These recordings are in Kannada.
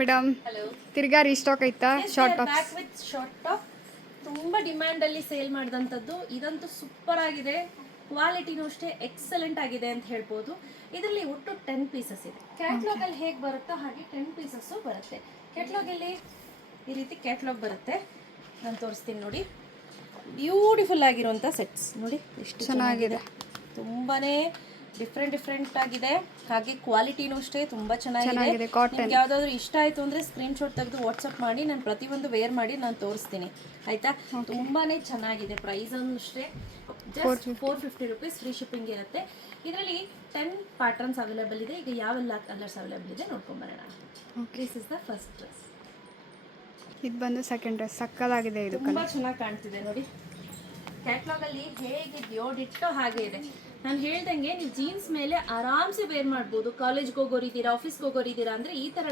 ಮೇಡಮ್. ತಿರ್ಗಾ ರೀಸ್ಟಾಕ್ ಆಯ್ತಾ? Short top with short top ತುಂಬಾ ಡಿಮ್ಯಾಂಡ್ ಅಲ್ಲಿ ಸೇಲ್ ಮಾಡಿದಂತದ್ದು ಇದಂತೂ ಸೂಪರ್ ಆಗಿದೆ. ಕ್ವಾಲಿಟಿನೂ ಅಷ್ಟೇ ಎಕ್ಸಲೆಂಟ್ ಆಗಿದೆ ಅಂತ ಹೇಳ್ಬೋದು. ಇದರಲ್ಲಿ ಒಟ್ಟು ಟೆನ್ ಪೀಸಸ್ ಇದೆ. ಕ್ಯಾಟ್ಲಾಗ್ ಅಲ್ಲಿ ಹೇಗೆ ಬರುತ್ತೋ ಹಾಗೆ ಟೆನ್ ಪೀಸಸ್ಸು ಬರುತ್ತೆ. ಕ್ಯಾಟ್ಲಾಗ್ ಅಲ್ಲಿ ಈ ರೀತಿ ಕ್ಯಾಟ್ಲಾಗ್ ಬರುತ್ತೆ. ನಾನು ತೋರಿಸ್ತೀನಿ ನೋಡಿ. ಬ್ಯೂಟಿಫುಲ್ ಆಗಿರುವಂಥ ಸೆಟ್ಸ್ ನೋಡಿ ಎಷ್ಟು ಚೆನ್ನಾಗಿದೆ. ತುಂಬಾನೇ ಡಿಫ್ರೆಂಟ್ ಡಿಫ್ರೆಂಟ್ ಆಗಿದೆ. ಹಾಗೆ ಕ್ವಾಲಿಟಿನೂ ಅಷ್ಟೇ ತುಂಬಾ ಚೆನ್ನಾಗಿದೆ. ನಿಮ್ಗೆ ಯಾವ್ದಾದ್ರು ಇಷ್ಟ ಆಯ್ತು ಅಂದ್ರೆ ಸ್ಕ್ರೀನ್ ಶಾಟ್ ತೆಗೆದು ವಾಟ್ಸಪ್ ಮಾಡಿ ನಾನು ಪ್ರತಿಯೊಂದು ವೇರ್ ಮಾಡಿ ನಾನು ತೋರಿಸ್ತೀನಿ. ಆಯ್ತಾ? ತುಂಬಾನೇ ಚೆನ್ನಾಗಿದೆ ಪ್ರೈಸ್ ಅಷ್ಟೇ. Just four fifty rupees free shipping ಇರುತ್ತೆ. ಇದರಲ್ಲಿ ಟೆನ್ ಪ್ಯಾಟರ್ನ್ಸ್ ಅವೈಲೇಬಲ್ ಇದೆ. ಈಗ ಯಾವೆಲ್ಲ ಕಲರ್ಸ್ ಅವೈಲೇಬಲ್ ಇದೆ ನೋಡ್ಕೊಂಬರೋಣ. This is the first dress ಇದು ಬಂದು ಸೆಕೆಂಡ್ ಡ್ರೆಸ್ ಸಕ್ಕದಾಗಿದೆ ಇದು ತುಂಬಾ ಚೆನ್ನಾಗಿ ಕಾಣ್ತಿದೆ ನೋಡಿ. ಕ್ಯಾಟ್ಲಾಗ್ ಅಲ್ಲಿ ಹೇಗಿದೆಯೋ ಡಿಟ್ಟೋ ಹಾಗೆ ಇದೆ. ನಾನು ಹೇಳ್ದಂಗೆ ನೀವು ಜೀನ್ಸ್ ಮೇಲೆ ಆರಾಮ್ಸೆ ವೇರ್ ಮಾಡ್ಬೋದು. ಕಾಲೇಜ್ಗೆ ಹೋಗೋರಿದ್ದೀರಾ ಆಫೀಸ್ಗೆ ಹೋಗೋರಿದ್ದೀರಾ ಅಂದ್ರೆ ಈ ತರ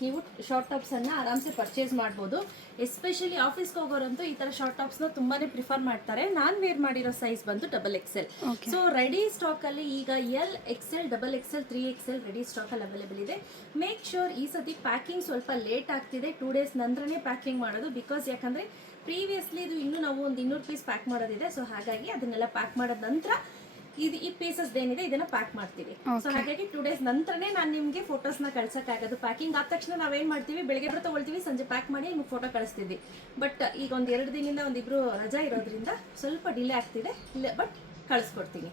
ನೀವು ಶಾರ್ಟ್ ಟಾಪ್ಸ್ ಅನ್ನ ಆರಾಮ್ಸೆ ಪರ್ಚೇಸ್ ಮಾಡ್ಬೋದು. ಎಸ್ಪೆಷಲಿ ಆಫೀಸ್ಗೆ ಹೋಗೋರಂತೂ ಈ ತರ ಶಾರ್ಟ್ ಟಾಪ್ಸ್ನ ತುಂಬಾನೇ ಪ್ರಿಫರ್ ಮಾಡ್ತಾರೆ. ನಾನು ವೇರ್ ಮಾಡಿರೋ ಸೈಜ್ ಬಂದು double XL so ready stock ಅಲ್ಲಿ ಈಗ L XL double XL three XL ready stock ಅಲ್ಲಿ ಅವೈಲೇಬಲ್ ಇದೆ. ಮೇಕ್ ಶೋರ್ ಈ ಸತಿ ಪ್ಯಾಕಿಂಗ್ ಸ್ವಲ್ಪ ಲೇಟ್ ಆಗ್ತಿದೆ. ಟೂ ಡೇಸ್ ನಂತರನೇ ಪ್ಯಾಕಿಂಗ್ ಮಾಡೋದು ಬಿಕಾಸ್ ಯಾಕಂದ್ರೆ ಪ್ರೀವಿಯಸ್ಲಿ ಇದು ಇನ್ನೂ ನಾವು ಒಂದು ಇನ್ನೂರು ಪೀಸ್ ಪ್ಯಾಕ್ ಮಾಡೋದಿದೆ. ಸೊ ಹಾಗಾಗಿ ಅದನ್ನೆಲ್ಲ ಪ್ಯಾಕ್ ಮಾಡಿದ ನಂತರ ಇದು ಈ ಪೀಸಸ್ ಏನಿದೆ ಇದನ್ನ ಪ್ಯಾಕ್ ಮಾಡ್ತೀವಿ. ಸೊ ಹಾಗಾಗಿ ಟೂ ಡೇಸ್ ನಂತರನೇ ನಾನು ನಿಮಗೆ ನ ಕಳ್ಸಕ್ಕಾಗೋದು ಪ್ಯಾಕಿಂಗ್ ಆದ ತಕ್ಷಣ ನಾವೇನ್ ಮಾಡ್ತೀವಿ ಬೆಳಗ್ಗೆ ಬರ ತಗೊಳ್ತೀವಿ ಸಂಜೆ ಪ್ಯಾಕ್ ಮಾಡಿ ನಿಮ್ಗೆ ಫೋಟೋ ಕಳಿಸ್ತೀವಿ. ಬಟ್ ಈಗ ಒಂದು ಎರಡು ದಿನದಿಂದ ಒಂದಿಬ್ರು ರಜಾ ಇರೋದ್ರಿಂದ ಸ್ವಲ್ಪ ಡಿಲೇ ಆಗ್ತಿದೆ. ಬಟ್ ಕಳಿಸ್ಕೊಡ್ತೀನಿ.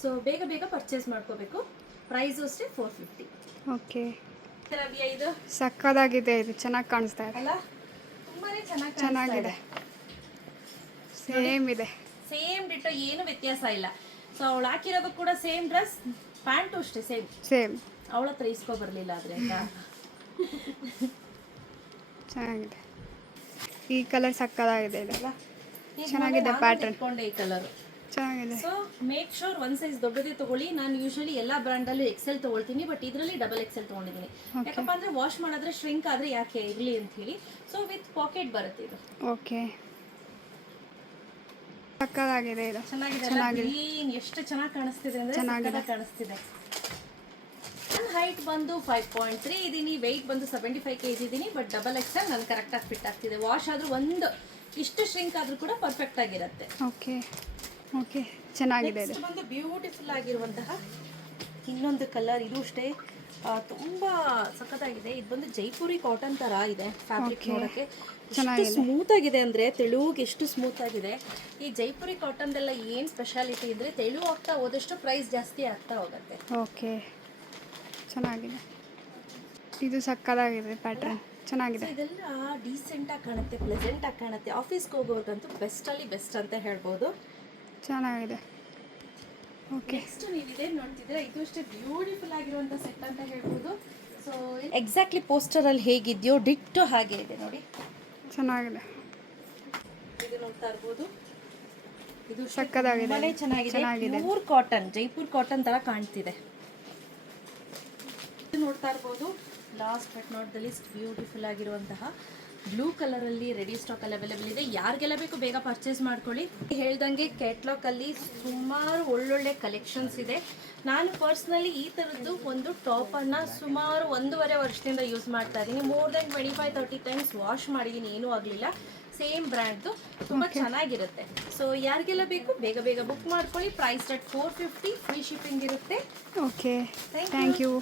ಸೊ ಬೇಗ ಬೇಗ ಪರ್ಚೇಸ್ ಮಾಡ್ಕೋಬೇಕು. ಪ್ರೈಸು ಅಷ್ಟೇ ಫೋರ್ ಫಿಫ್ಟಿ ಓಕೆ ಇದು? ಸಕ್ಕದಾಗಿದೆ ಇದು ಚೆನ್ನಾಗಿ ಕಾಣಿಸ್ತಾ ಇದೆ. ಅಲ್ಲ? ಚೆನ್ನಾಗಿದೆ. ಸೇಮ್ ಇದೆ. ಸೇಮ್ ಡಿಟೋ ಏನು ವ್ಯತ್ಯಾಸ ಇಲ್ಲ. ಸೊ ಅವಳು ಹಾಕಿರೋದು ಕೂಡ ಸೇಮ್ ಡ್ರೆಸ್ ಪ್ಯಾಂಟು ಅಷ್ಟೇ ಸೇಮ್ ಸೇಮ್ ಅವಳ ಹತ್ರ ಇಸ್ಕೊ ಬರಲಿಲ್ಲ ಆಯ್ತಾ? ಚೆನ್ನಾಗಿದೆ. ಈ ಕಲರ್ ಸಕ್ಕದಾಗಿದೆ ಇದೆಲ್ಲ. ಚೆನ್ನಾಗಿದೆ ಪ್ಯಾಟರ್ನ್. ಈ ಕಲರ್ ಚೆನ್ನಾಗಿದೆ. So make sure one size ದೊಡ್ಡದೇ ತಗೊಳ್ಳಿ. ನಾನು ಯೂಶಲಿ ಎಲ್ಲ ಬ್ರ್ಯಾಂಡ್ ಅಲ್ಲಿ ಎಕ್ಸೆಲ್ ತಗೊಳ್ತೀನಿ ಬಟ್ ಇದರಲ್ಲಿ ಡಬಲ್ ಎಕ್ಸೆಲ್ ತಗೊಂಡಿದ್ದೀನಿ. ಯಾಕಪ್ಪ ಅಂದ್ರೆ ವಾಶ್ ಮಾಡಿದ್ರೆ ಶ್ರಿಂಕ್ ಆದ್ರೆ ಯಾಕೆ ಇರಲಿ ಅಂತ ಹೇಳಿ. ಸೊ ವಿತ್ ಪಾಕೆಟ್ ಬರುತ್ತೆ ಇದು. ಓಕೆ ಸಕ್ಕದಾಗಿದೆ ಇದು. ಚೆನ್ನಾಗಿದೆ ಎಷ್ಟು ಚೆನ್ನಾಗಿ ಕಾಣಿಸ್ತಿದೆ ಅಂದ್ರೆ ಚೆನ್ನಾಗಿದೆ. ಕಾಣಿಸ್ತಿದೆ. ನನ್ನ ಹೈಟ್ ಬಂದು ಫೈವ್ ಪಾಯಿಂಟ್ ತ್ರೀ ಇದ್ದೀನಿ ವೆಯ್ಟ್ ಬಂದು ಸೆವೆಂಟಿ ಫೈವ್ ಕೆ ಜಿ ಇದ್ದೀನಿ ಬಟ್ ಡಬಲ್ ಎಕ್ಸೆಲ್ ನನ್ಗೆ ಕರೆಕ್ಟಾಗಿ ಫಿಟ್ ಆಗ್ತಿದೆ. ವಾಶ್ ಆದ್ರೂ ಒಂದು ಇಷ್ಟು ಶ್ರಿಂಕ್ ಆದ್ರೂ ಕೂಡ ಪರ್ಫೆಕ್ಟ್ ಆಗಿರುತ್ತೆ. ಓಕೆ ಓಕೆ ಚೆನ್ನಾಗಿದೆ ಇದು. ನೆಕ್ಸ್ಟ್ ಬಂದು ಬ್ಯೂಟಿಫುಲ್ ಆಗಿರುವಂತಹ ಇನ್ನೊಂದು ಕಲರ್ ಇದು ಅಷ್ಟೇ. ಆ, ತುಂಬಾ ಸಖತ್ತಾಗಿದೆ. ಇದು ಬಂದು ಜೈಪುರಿ ಕಾಟನ್ ತರ ಇದೆ ಫ್ಯಾಬ್ರಿಕ್ ನೋಡಕ್ಕೆ ಎಷ್ಟು ಸ್ಮೂತ್ ಆಗಿದೆ ಅಂದ್ರೆ ತೆಳುಗೆ ಎಷ್ಟು ಸ್ಮೂತ್ ಆಗಿದೆ. ಈ ಜೈಪುರಿ ಕಾಟನ್ ಎಲ್ಲ ಏನ್ ಸ್ಪೆಷಾಲಿಟಿ ಇದ್ರೆ ತೆಳು ಆಗ್ತಾ ಹೋದಷ್ಟು ಪ್ರೈಸ್ ಜಾಸ್ತಿ ಆಗ್ತಾ ಹೋಗುತ್ತೆ. ಓಕೆ ಚೆನ್ನಾಗಿದೆ. ಇದು ಸಕ್ಕದಾಗಿದೆ ಪ್ಯಾಟರ್ನ್ ಚೆನ್ನಾಗಿದೆ. ಇದೆಲ್ಲ ಡೀಸೆಂಟ್ ಆಗಿ ಕಾಣುತ್ತೆ ಪ್ಲೆಸೆಂಟ್ ಆಗಿ ಕಾಣುತ್ತೆ. ಆಫೀಸ್ಗೆ ಹೋಗೋರ್ಗಂತೂ ಬೆಸ್ಟ್ ಅಲ್ಲಿ ಬೆಸ್ಟ್ ಅಂತ ಹೇಳ್ಬೋದು. ಚೆನ್ನಾಗಿದೆ. ಓಕೆ ನೆಕ್ಸ್ಟ್ ನೀವು ಇದೇ ನೋಡ್ತಿದ್ರೆ ಇದು ಅಷ್ಟೇ ಬ್ಯೂಟಿಫುಲ್ ಆಗಿರುವಂಥ ಸೆಟ್ ಅಂತ ಹೇಳ್ಬೋದು. ಸೊ ಎಕ್ಸಾಕ್ಟ್ಲಿ ಪೋಸ್ಟರ್ ಅಲ್ಲಿ ಹೇಗಿದೆಯೋ ಡಿಟ್ಟು ಹಾಗೆ ಇದೆ ನೋಡಿ. ಚೆನ್ನಾಗಿದೆ. ಇದು ನೋಡ್ತಾ ಇರ್ಬೋದು. ಇದು ಸಕ್ಕತ್ತಾಗಿದೆ. ತುಂಬಾನೇ ಚೆನ್ನಾಗಿದೆ. ಪ್ಯೂರ್ ಕಾಟನ್ ಜೈಪುರ್ ಕಾಟನ್ ತರ ಕಾಣ್ತಿದೆ. ಇದು ನೋಡ್ತಾ ಇರ್ಬೋದು. Last but not the least beautiful ಆಗಿರುವಂತಹ ಬ್ಲೂ ಕಲರ್ ಅಲ್ಲಿ ರೆಡಿ ಸ್ಟಾಕ್ ಅಲ್ಲಿ ಅವೈಲೇಬಲ್ ಇದೆ. ಯಾರಿಗೆಲ್ಲ ಬೇಕು ಬೇಗ ಪರ್ಚೇಸ್ ಮಾಡ್ಕೊಳ್ಳಿ. ಹೇಳ್ದಂಗೆ ಕ್ಯಾಟ್ಲಾಕ್ ಅಲ್ಲಿ ಸುಮಾರು ಒಳ್ಳೊಳ್ಳೆ ಕಲೆಕ್ಷನ್ಸ್ ಇದೆ. ನಾನು ಪರ್ಸ್ನಲಿ ಈ ಥರದ್ದು ಒಂದು ಟಾಪ್ ಅನ್ನ ಸುಮಾರು ಒಂದೂವರೆ ವರ್ಷದಿಂದ ಯೂಸ್ ಮಾಡ್ತಾ ಇದ್ದೀನಿ. More than twenty five thirty times wash ಮಾಡಿದ್ದೀನಿ. ಏನೂ ಆಗಲಿಲ್ಲ. ಸೇಮ್ ಬ್ರ್ಯಾಂಡ್ದು ತುಂಬ ಚೆನ್ನಾಗಿರುತ್ತೆ. ಸೊ ಯಾರಿಗೆಲ್ಲ ಬೇಕು ಬೇಗ ಬೇಗ ಬುಕ್ ಮಾಡ್ಕೊಳ್ಳಿ. Price at four fifty free shipping ಇರುತ್ತೆ. Okay thank you